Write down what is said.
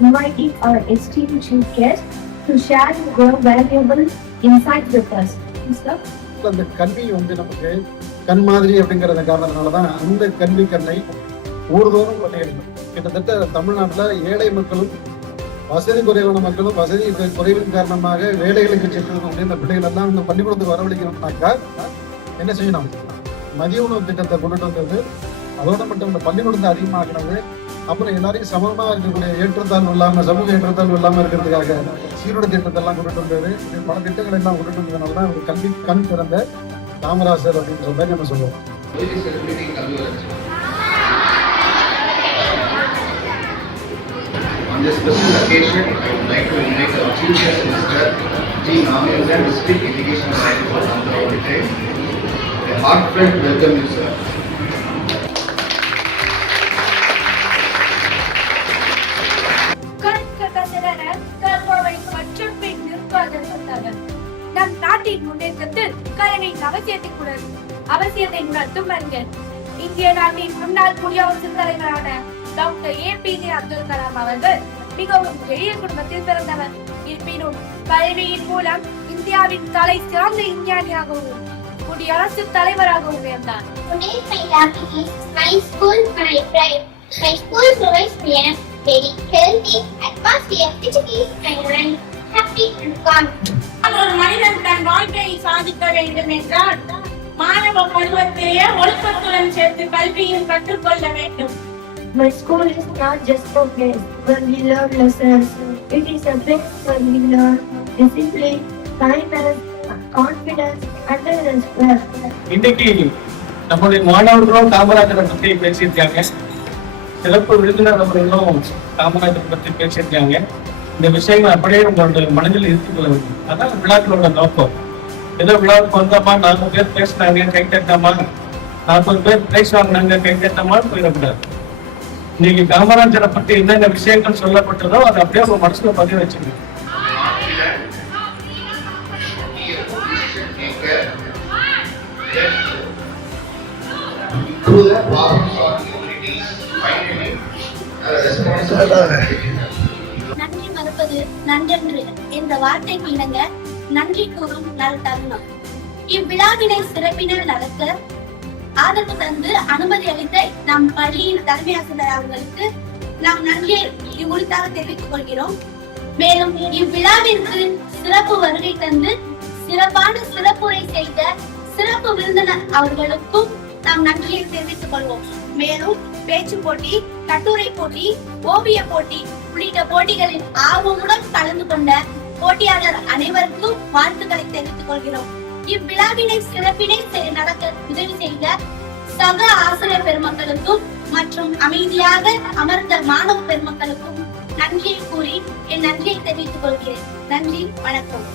inviting our esteemed chief guest to share their valuable insights with us. அந்த கல்வி நமக்கு கண் மாதிரி அப்படிங்கிற காரணத்தினாலதான் அந்த கல்வி கண்ணை ஊர்தோறும் பட்டியலிடும். கிட்டத்தட்ட தமிழ்நாட்டில் ஏழை மக்களும் வசதி குறைவான மக்களும் வசதி குறைவின் காரணமாக வேலைகளுக்கு சென்று இந்த பிள்ளைகள் எல்லாம் இந்த பள்ளிக்கூடத்துக்கு வரவழைக்கணும்னாக்கா என்ன செய்யணும்? மதிய உணவு திட்டத்தை கொண்டுட்டு வந்தது, அதோட மட்டும் இந்த பள்ளிக்கூடத்தை அதிகமாகினது, அப்புறம் எல்லாரையும் சமமாக இருக்கக்கூடிய ஏற்றத்தாழ்வு இல்லாமல் சமூக ஏற்றத்தாழ்வு இல்லாமல் இருக்கிறதுக்காக சீருட திட்டத்தை எல்லாம் கொண்டுட்டு வந்தது. பல திட்டங்கள் எல்லாம் கொண்டுட்டு வந்ததுனால தான் ஒரு கல்வி கண் திறந்த காமராசர் அப்படின்ற மாதிரி நம்ம சொல்லுவோம். On this special occasion, I would like to invite our Chief Guest Mr. G. Namayogan, District Education Director for Andhra Pradesh. A heartfelt welcome you, sir. நம் நாட்டின் முன்னேற்றத்தில் கல்வியின் அவசியத்தை உணர்த்தும் அறிஞர் இந்திய நாட்டின் முன்னாள் குடியரசுத் தலைவரான டாக்டர் APJ அப்துல் கலாம் அவர்கள் மிகவும் எளிய குடும்பத்தில் பிறந்தவர். இருப்பினும் கல்வியின் மூலம் இந்தியாவின் தலை சிறந்த விஞ்ஞானியாகவும் குடியரசுத் தலைவராகவும் உயர்ந்தார். ஒரு மனிதன் தன் வாழ்க்கையை சாதிக்க வேண்டும் என்றால் மாணவ பருவத்திலேயே ஒழுக்கத்துடன் சேர்த்து கல்வியும் கற்றுக்கொள்ள வேண்டும். My school is not just a place where we learn lessons. It is a place where we learn discipline, kindness, confidence, and respect. இன்னைக்கு நம்முடைய மாணவர்களும் காமராஜரை பற்றி பேசியிருக்காங்க. சிறப்பு விருந்தினர் அவர்களும் காமராஜரை பற்றி பேசியிருக்காங்க. இந்த விஷயங்கள் அப்படியே உங்களுடைய மனதில் இருத்துக் கொள்ள வேண்டும். அதான் விழாக்களோட நோக்கம். ஏதோ விழாவுக்கு வந்தோமா 4 பேர் பேசினாங்க கை தட்டாமா, 40 பேர் பிரைஸ் வாங்கினாங்க கை தட்டாமான்னு போயிடக்கூடாது. இன்னைக்கு காமராஜரை பற்றி என்னென்ன விஷயங்கள் சொல்லப்பட்டதோ அதை அப்படியே உங்க மனசுல பதிவு வச்சுக்கணும். நன்றி மறப்பது நன்றென்று என்ற வார்த்தைக்கு இணங்க நன்றி கூறும் நல் தருணம். இவ்விழாவினை சிறப்பினர் நடத்த ஆதரவு தந்து அனுமதி அளித்த நம் பள்ளியின் தலைமை ஆசிரியர் அவர்களுக்கு நாம் நன்றியை உரித்தாக தெரிவித்துக் கொள்கிறோம். மேலும் இவ்விழாவிற்கு சிறப்பு வருகை தந்து சிறப்பான சிறப்புரை செய்த சிறப்பு விருந்தினர் அவர்களுக்கும் நாம் நன்றியை தெரிவித்துக் கொள்வோம். மேலும் பேச்சு போட்டி, கட்டுரை போட்டி, ஓவிய போட்டி உள்ளிட்ட போட்டிகளில் ஆர்வமுடன் கலந்து கொண்ட போட்டியாளர் அனைவருக்கும் வாழ்த்துக்களை தெரிவித்துக் கொள்கிறோம். இவ்விழாவினை சிறப்பினை நடக்க உதவி செய்த சக ஆசிரியர் பெருமக்களுக்கும் மற்றும் அமைதியாக அமர்ந்த மாணவ பெருமக்களுக்கும் நன்றியை கூறி என் நன்றியை தெரிவித்துக் கொள்கிறேன். நன்றி, வணக்கம்.